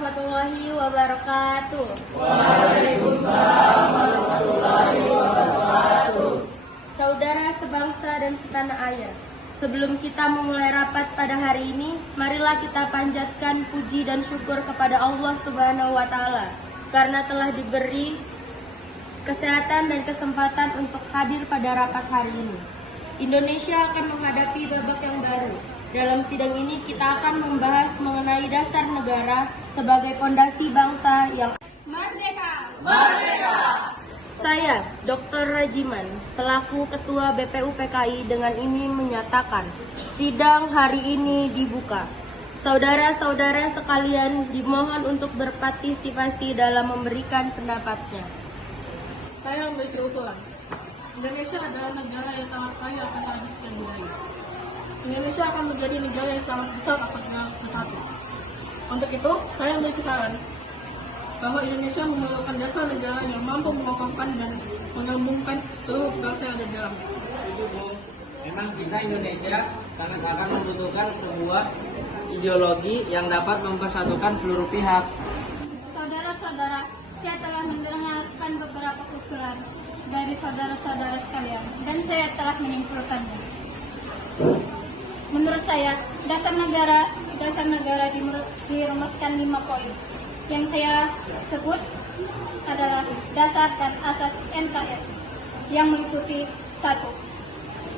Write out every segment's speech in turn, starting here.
warahmatullahi wabarakatuh. Waalaikumsalam warahmatullahi wabarakatuh. Saudara sebangsa dan setanah air, sebelum kita memulai rapat pada hari ini, marilah kita panjatkan puji dan syukur kepada Allah Subhanahu wa Ta'ala karena telah diberi kesehatan dan kesempatan untuk hadir pada rapat hari ini. Indonesia akan menghadapi babak yang baru. Dalam sidang ini kita akan membahas mengenai dasar negara sebagai fondasi bangsa yang Merdeka! Merdeka! Saya, Dr. Rajiman, selaku Ketua BPUPKI dengan ini menyatakan sidang hari ini dibuka. Saudara-saudara sekalian dimohon untuk berpartisipasi dalam memberikan pendapatnya. Saya memiliki usulan. Indonesia adalah negara yang sangat kaya akan tradisi dan budaya. Indonesia akan menjadi negara yang sangat besar apabila bersatu. Untuk itu, saya memiliki saran bahwa Indonesia memerlukan dasar negara yang mampu mengokohkan dan menyambungkan seluruh bangsa yang ada di dalamnya. Memang kita Indonesia sangat akan membutuhkan sebuah ideologi yang dapat mempersatukan seluruh pihak. Saudara-saudara, saya telah mendengarkan beberapa usulan dari saudara-saudara sekalian dan saya telah menyimpulkannya. Menurut saya, dasar negara dirumuskan 5 poin. Yang saya sebut adalah dasar dan asas NKRI yang meliputi 1.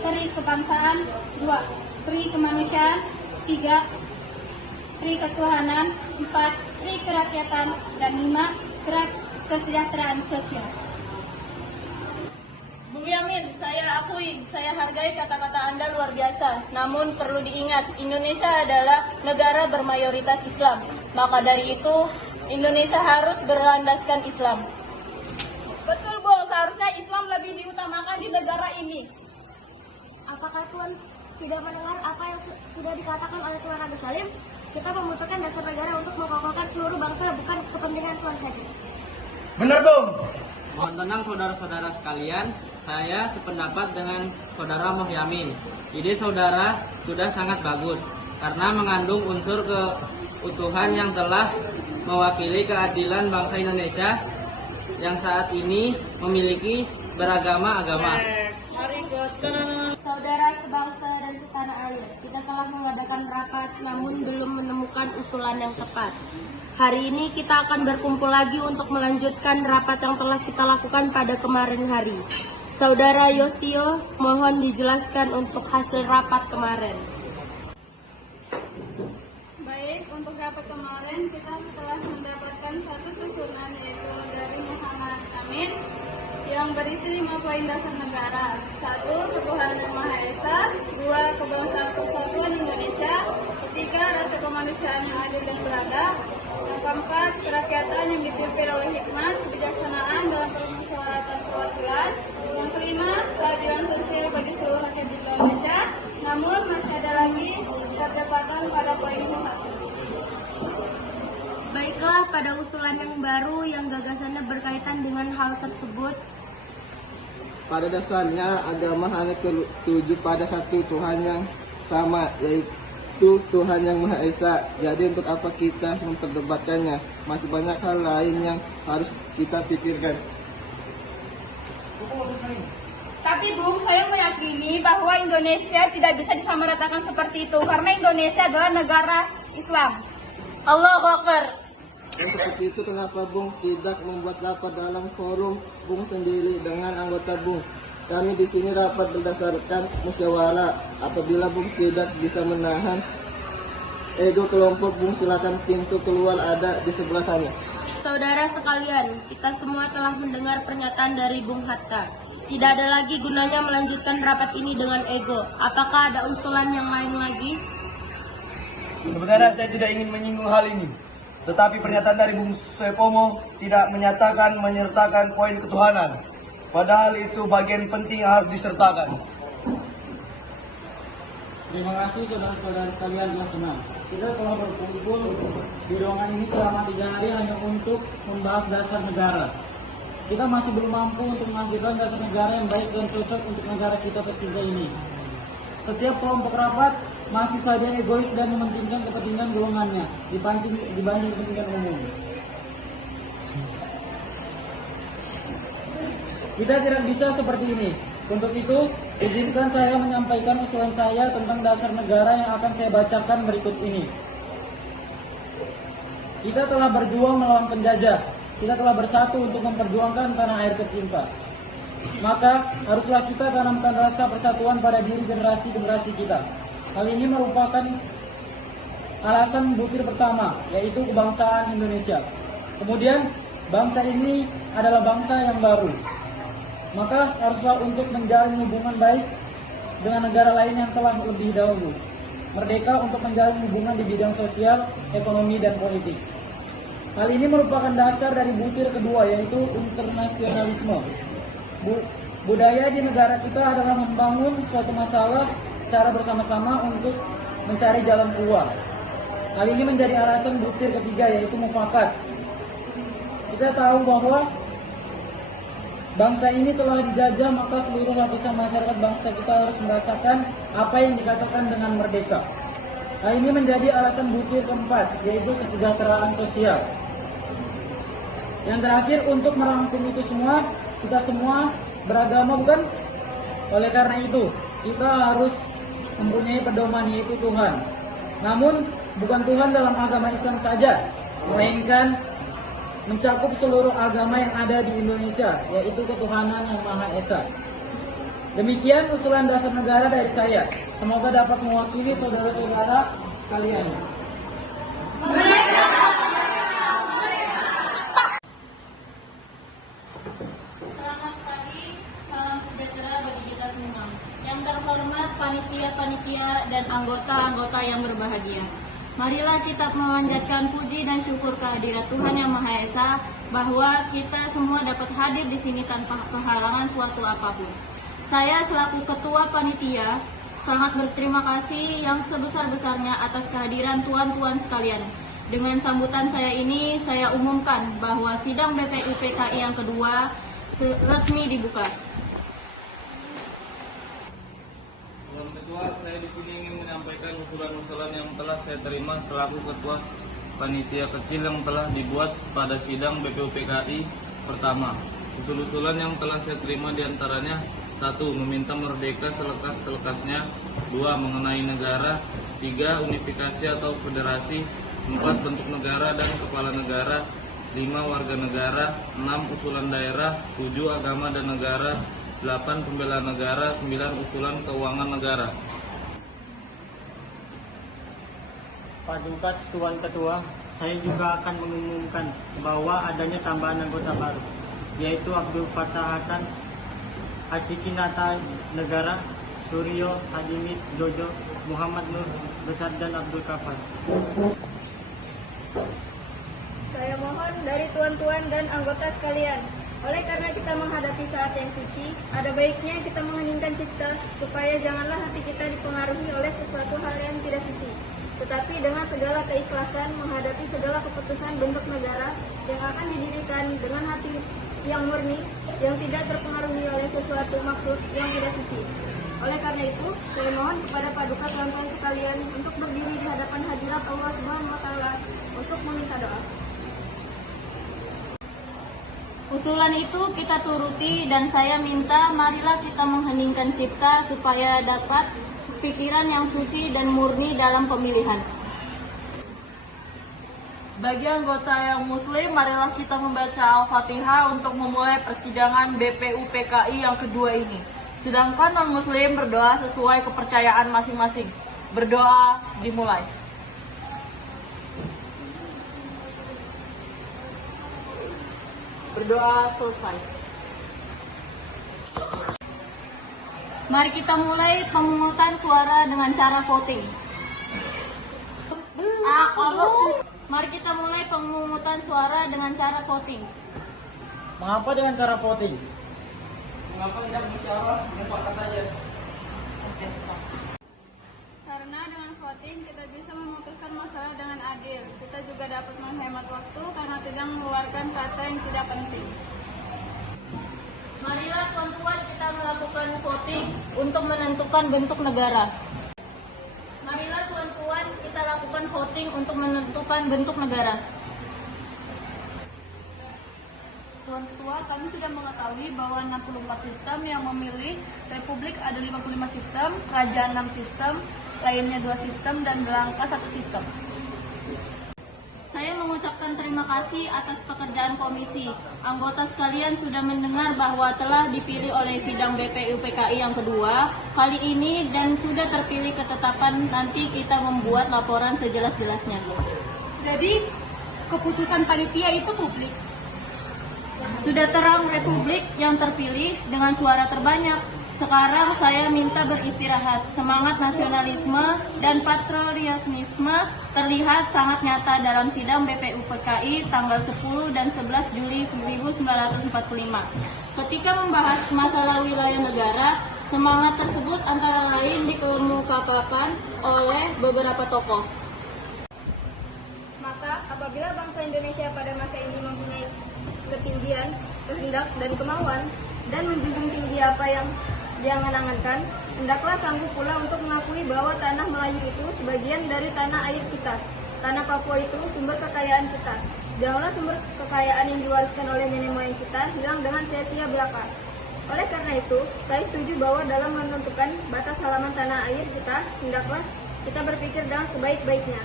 Tri kebangsaan, 2. Tri kemanusiaan, 3. Tri ketuhanan, 4. Tri kerakyatan, dan 5. Kesejahteraan sosial. Bung Yamin, saya akui, saya hargai kata-kata Anda luar biasa. Namun perlu diingat, Indonesia adalah negara bermayoritas Islam. Maka dari itu, Indonesia harus berlandaskan Islam. Betul, Bung. Seharusnya Islam lebih diutamakan di negara ini. Apakah Tuhan tidak mendengar apa yang sudah dikatakan oleh Tuhan Nabi Salim? Kita membutuhkan dasar negara untuk mengokohkan seluruh bangsa, bukan kepentingan Tuhan saja. Benar, Bung. Mohon tenang saudara-saudara sekalian, saya sependapat dengan saudara Mohyamin. Ide saudara sudah sangat bagus karena mengandung unsur keutuhan yang telah mewakili keadilan bangsa Indonesia yang saat ini memiliki beragama agama. Saudara sebangsa dan setanah air, kita telah mengadakan rapat namun belum menemukan usulan yang tepat. Hari ini kita akan berkumpul lagi untuk melanjutkan rapat yang telah kita lakukan pada kemarin hari. Saudara Yosio, mohon dijelaskan untuk hasil rapat kemarin. Baik, untuk rapat kemarin kita telah mendapatkan satu susunan yaitu dari Muhammad Amin yang berisi 5 poin dasar negara. 1. Ketuhanan yang Maha Esa. 2. Kebangsaan persatuan Indonesia. 3. Rasa kemanusiaan yang adil dan beradab. Yang keempat, kerakyatan yang dipimpin oleh hikmat, kebijaksanaan dalam permusyawaratan perwakilan. Yang kelima, keadilan sosial bagi seluruh rakyat di Indonesia. Namun masih ada lagi perdebatan pada poin ke-1. Baiklah, pada usulan yang baru yang gagasannya berkaitan dengan hal tersebut, Pada dasarnya agama hanya tertuju pada satu Tuhan yang sama, yaitu Tuhan yang Maha Esa. Jadi untuk apa kita memperdebatkannya? Masih banyak hal lain yang harus kita pikirkan. Tapi Bung, saya meyakini bahwa Indonesia tidak bisa disamaratakan seperti itu karena Indonesia adalah negara Islam. Allahu Akbar. Dan seperti itu kenapa Bung tidak membuat rapat dalam forum Bung sendiri dengan anggota Bung? Kami di sini rapat berdasarkan musyawarah. Apabila Bung tidak bisa menahan ego kelompok Bung, silakan pintu keluar ada di sebelah sana. saudara sekalian, kita semua telah mendengar pernyataan dari Bung Hatta. Tidak ada lagi gunanya melanjutkan rapat ini dengan ego. Apakah ada usulan yang lain lagi? Sebenarnya saya tidak ingin menyinggung hal ini, tetapi pernyataan dari Bung Suepomo tidak menyertakan poin ketuhanan. Padahal itu bagian penting yang harus disertakan. Terima kasih saudara-saudara sekalian telah tenang. Kita telah berkumpul di ruangan ini selama 3 hari hanya untuk membahas dasar negara. Kita masih belum mampu untuk menghasilkan dasar negara yang baik dan cocok untuk negara kita tercinta ini. Setiap kelompok rapat masih saja egois dan mementingkan kepentingan golongannya dibanding kepentingan umum. Kita tidak bisa seperti ini. Untuk itu, izinkan saya menyampaikan usulan saya tentang dasar negara yang akan saya bacakan berikut ini. Kita telah berjuang melawan penjajah. Kita telah bersatu untuk memperjuangkan tanah air tercinta. Maka, haruslah kita tanamkan rasa persatuan pada diri generasi-generasi kita. Hal ini merupakan alasan butir pertama, yaitu kebangsaan Indonesia. Kemudian, bangsa ini adalah bangsa yang baru. Maka haruslah untuk menjalin hubungan baik dengan negara lain yang telah lebih dahulu merdeka untuk menjalin hubungan di bidang sosial, ekonomi, dan politik. Hal ini merupakan dasar dari butir kedua, yaitu internasionalisme. Budaya di negara kita adalah membangun suatu masalah secara bersama-sama untuk mencari jalan keluar. Hal ini menjadi alasan butir ketiga, yaitu mufakat. Kita tahu bahwa bangsa ini telah dijajah, maka seluruh lapisan masyarakat bangsa kita harus merasakan apa yang dikatakan dengan merdeka. Hal ini menjadi alasan butir keempat, yaitu kesejahteraan sosial. Yang terakhir, untuk merangkum itu semua, kita semua beragama, bukan? Oleh karena itu, kita harus mempunyai pedoman, yaitu Tuhan. Namun, bukan Tuhan dalam agama Islam saja, melainkan mencakup seluruh agama yang ada di Indonesia, yaitu ketuhanan yang Maha Esa. Demikian usulan dasar negara dari saya. Semoga dapat mewakili saudara-saudara sekalian. Selamat pagi, salam sejahtera bagi kita semua. Yang terhormat panitia-panitia dan anggota-anggota yang berbahagia. Marilah kita memanjatkan puji dan syukur kehadirat Tuhan Yang Maha Esa bahwa kita semua dapat hadir di sini tanpa kehalangan suatu apapun. Saya selaku ketua panitia sangat berterima kasih yang sebesar-besarnya atas kehadiran tuan-tuan sekalian. Dengan sambutan saya ini, saya umumkan bahwa sidang BPUPKI yang kedua resmi dibuka. Tuan Ketua, saya di sini ingin menyampaikan usulan-usulan yang telah saya terima selaku Ketua Panitia Kecil yang telah dibuat pada sidang BPUPKI pertama. Usul-usulan yang telah saya terima diantaranya: 1. Meminta merdeka selekas-lekasnya. 2. Mengenai negara. 3. Unifikasi atau federasi. 4. Bentuk negara dan kepala negara. 5. Warga negara. 6. Usulan daerah. 7. Agama dan negara. 8. Pembelaan negara. 9. Usulan keuangan negara. Paduka Tuan Ketua, saya juga akan mengumumkan bahwa adanya tambahan anggota baru, yaitu Abdul Fattah Hasan, Asikinata Negara, Suryo Hadimit Jojo, Muhammad Nur Besar, dan Abdul Kafar. Saya mohon dari tuan-tuan dan anggota sekalian, oleh karena kita menghadapi saat yang suci, ada baiknya kita mengheningkan cipta supaya janganlah hati kita dipengaruhi oleh sesuatu hal yang tidak suci, tetapi dengan segala keikhlasan menghadapi segala keputusan bentuk negara yang akan didirikan dengan hati yang murni, yang tidak terpengaruhi oleh sesuatu maksud yang tidak suci. Oleh karena itu, saya mohon kepada paduka tuan-tuan sekalian untuk berdiri di hadapan hadirat Allah Subhanahu wa Ta'ala untuk meminta doa. Usulan itu kita turuti dan saya minta marilah kita mengheningkan cipta supaya dapat pikiran yang suci dan murni dalam pemilihan. Bagi anggota yang muslim, marilah kita membaca Al-Fatihah untuk memulai persidangan BPUPKI yang kedua ini. Sedangkan non-muslim berdoa sesuai kepercayaan masing-masing. Berdoa dimulai. Berdoa selesai. Mari kita mulai pemungutan suara dengan cara voting. Mari kita mulai pemungutan suara dengan cara voting. Mengapa dengan cara voting? Mengapa tidak musyawarah mufakat saja? Karena dengan voting kita bisa memutuskan masalah dengan adil. Kita juga dapat menghemat waktu karena tidak mengeluarkan kata yang tidak penting. Marilah tuan-tuan kita melakukan voting untuk menentukan bentuk negara. Mari melakukan voting untuk menentukan bentuk negara. Tuan Ketua, kami sudah mengetahui bahwa 64 sistem yang memilih Republik ada 55 sistem, Kerajaan 6 sistem, lainnya 2 sistem, dan Belangka 1 sistem. Saya mengucapkan terima kasih atas pekerjaan komisi. Anggota sekalian sudah mendengar bahwa telah dipilih oleh sidang BPUPKI yang kedua kali ini dan sudah terpilih ketetapan nanti kita membuat laporan sejelas-jelasnya. Jadi, keputusan panitia itu publik. Sudah terang Republik yang terpilih dengan suara terbanyak. Sekarang saya minta beristirahat. Semangat nasionalisme dan patriotisme terlihat sangat nyata dalam sidang BPUPKI tanggal 10 dan 11 Juli 1945. Ketika membahas masalah wilayah negara, semangat tersebut antara lain dikemukakan oleh beberapa tokoh. Maka, apabila bangsa Indonesia pada masa ini mempunyai ketinggian, kehendak, dan kemauan, dan menjunjung tinggi apa yang dia menangankan, hendaklah sanggup pula untuk mengakui bahwa tanah Melayu itu sebagian dari tanah air kita. Tanah Papua itu sumber kekayaan kita. Janganlah sumber kekayaan yang diwariskan oleh nenek moyang kita hilang dengan sia-sia belaka. Oleh karena itu, saya setuju bahwa dalam menentukan batas halaman tanah air kita, hendaklah kita berpikir dengan sebaik-baiknya.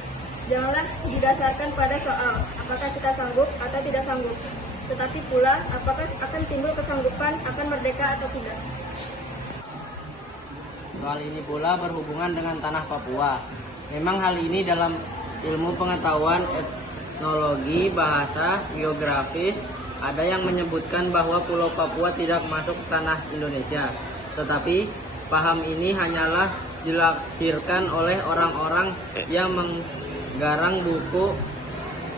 Janganlah didasarkan pada soal apakah kita sanggup atau tidak sanggup, tetapi pula apakah akan timbul kesanggupan akan merdeka atau tidak. Soal ini pula berhubungan dengan tanah Papua. Memang hal ini dalam ilmu pengetahuan etnologi, bahasa, geografis, ada yang menyebutkan bahwa Pulau Papua tidak masuk tanah Indonesia. Tetapi paham ini hanyalah dilahirkan oleh orang-orang yang menggarang buku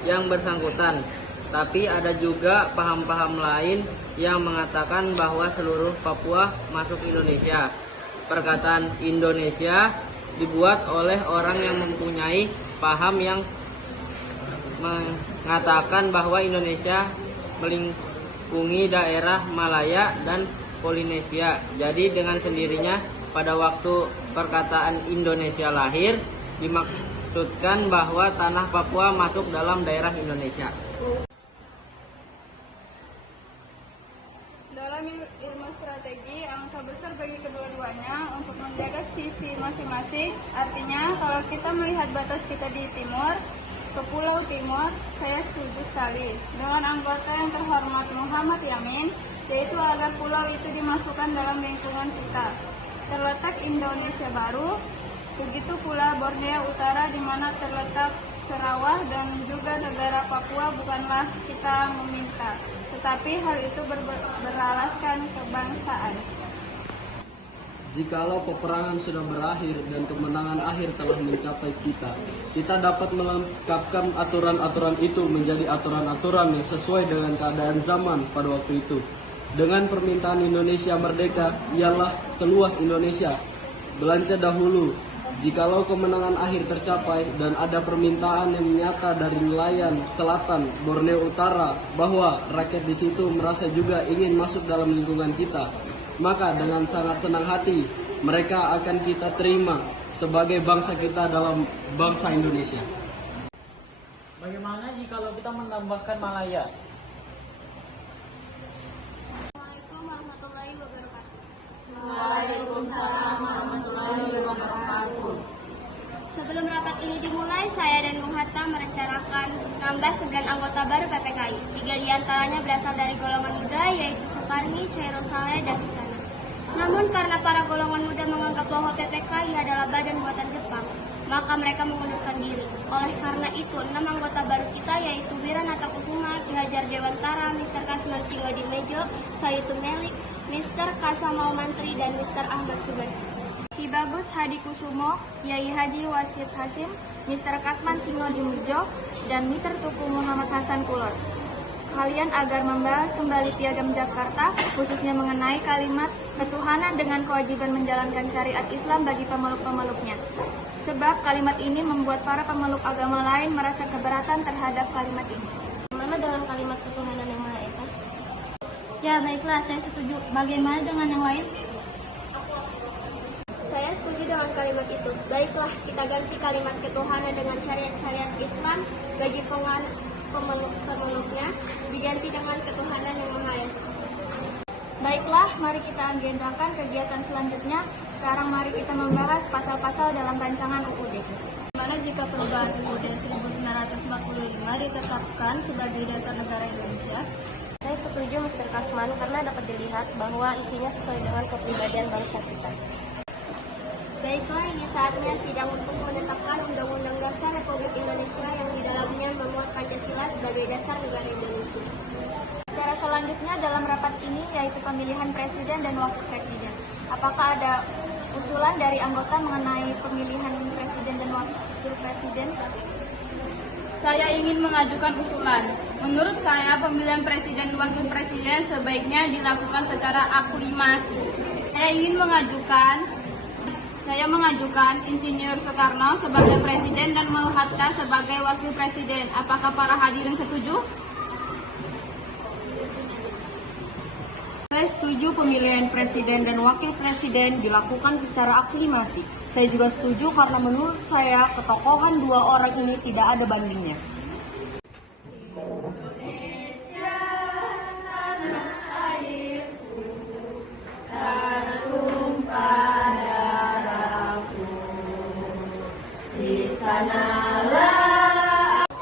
yang bersangkutan. Tapi ada juga paham-paham lain yang mengatakan bahwa seluruh Papua masuk Indonesia. Perkataan Indonesia dibuat oleh orang yang mempunyai paham yang mengatakan bahwa Indonesia melingkungi daerah Malaya dan Polinesia. Jadi dengan sendirinya pada waktu perkataan Indonesia lahir dimaksudkan bahwa tanah Papua masuk dalam daerah Indonesia. Dalam ilmu strategi, angka besar bagi kedua-duanya untuk menjaga sisi masing-masing. Artinya, kalau kita melihat batas kita di timur, ke Pulau Timur, saya setuju sekali dengan anggota yang terhormat Muhammad Yamin, yaitu agar pulau itu dimasukkan dalam lingkungan kita. Terletak Indonesia Baru, begitu pula Borneo Utara di mana terletak Sarawak dan juga negara Papua bukanlah kita meminta, tetapi hal itu beralaskan kebangsaan. Jikalau peperangan sudah berakhir dan kemenangan akhir telah mencapai kita dapat melengkapkan aturan-aturan itu menjadi aturan-aturan yang sesuai dengan keadaan zaman pada waktu itu. Dengan permintaan Indonesia merdeka, ialah seluas Indonesia. Belanja dahulu. Jikalau kemenangan akhir tercapai dan ada permintaan yang nyata dari nelayan selatan Borneo Utara bahwa rakyat di situ merasa juga ingin masuk dalam lingkungan kita, maka dengan sangat senang hati mereka akan kita terima sebagai bangsa kita dalam bangsa Indonesia. Bagaimana jikalau kita menambahkan Malaya? Assalamualaikum warahmatullahi wabarakatuh. Waalaikumsalam warahmatullahi wabarakatuh. Sebelum rapat ini dimulai, saya dan Bung Hatta merencanakan nambah 9 anggota baru PPKI. 3 diantaranya berasal dari golongan muda, yaitu Soekarni, Chairul Saleh, dan Hutana. Namun karena para golongan muda menganggap bahwa PPKI adalah badan buatan Jepang, maka mereka mengundurkan diri. Oleh karena itu, 6 anggota baru kita yaitu Wiranata Kusuma, Ki Hajar Dewantara, Mr. Kasman Singoodimejo, Sayutu Melik, Mr. Kasamal Mantri, dan Mr. Ahmad Subhan. Ki Bagus Hadi Kusumo, Kiai Haji Wasid Hasim, Mr. Kasman Singoodimejo, dan Mr. Tuku Muhammad Hasan Kulor. Kalian agar membahas kembali Piagam Jakarta, khususnya mengenai kalimat ketuhanan dengan kewajiban menjalankan syariat Islam bagi pemeluk-pemeluknya. Sebab kalimat ini membuat para pemeluk agama lain merasa keberatan terhadap kalimat ini. Bagaimana dengan kalimat ketuhanan yang Maha Esa? Ya baiklah, saya setuju. Bagaimana dengan yang lain? Saya setuju dengan kalimat itu. Baiklah, kita ganti kalimat ketuhanan dengan syariat-syariat Islam bagi pemeluknya, diganti dengan ketuhanan yang Maha Esa. Baiklah, mari kita agendakan kegiatan selanjutnya. Sekarang mari kita membahas pasal-pasal dalam rancangan UUD. Bagaimana jika perubahan UUD 1945 ditetapkan sebagai dasar negara Indonesia? Saya setuju Mr. Kasman karena dapat dilihat bahwa isinya sesuai dengan kepribadian bangsa kita. Baiklah, ini saatnya sidang untuk menetapkan Undang-Undang Dasar Republik Indonesia yang di dalamnya memuat Pancasila sebagai dasar negara Indonesia. Cara selanjutnya dalam rapat ini yaitu pemilihan presiden dan wakil presiden. Apakah ada usulan dari anggota mengenai pemilihan presiden dan wakil presiden? Saya ingin mengajukan usulan. Menurut saya, pemilihan presiden dan wakil presiden sebaiknya dilakukan secara aklimasi. Saya mengajukan Insinyur Soekarno sebagai presiden dan Hatta sebagai wakil presiden. Apakah para hadirin setuju? Saya setuju pemilihan presiden dan wakil presiden dilakukan secara aklimasi. Saya juga setuju karena menurut saya ketokohan dua orang ini tidak ada bandingnya.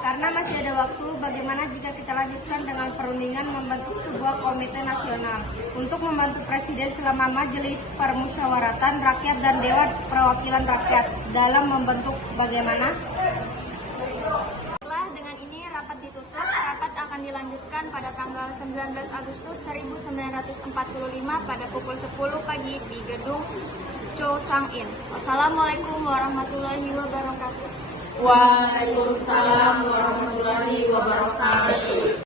Karena masih ada waktu, bagaimana jika kita lanjutkan dengan perundingan membentuk sebuah komite nasional untuk membantu Presiden selama Majelis Permusyawaratan Rakyat dan Dewan Perwakilan Rakyat dalam membentuk bagaimana? Setelah dengan ini rapat ditutup, rapat akan dilanjutkan pada tanggal 19 Agustus 1945 pada pukul 10 pagi di gedung Cho Sang In. Wassalamualaikum warahmatullahi wabarakatuh. Waalaikumsalam warahmatullahi wabarakatuh.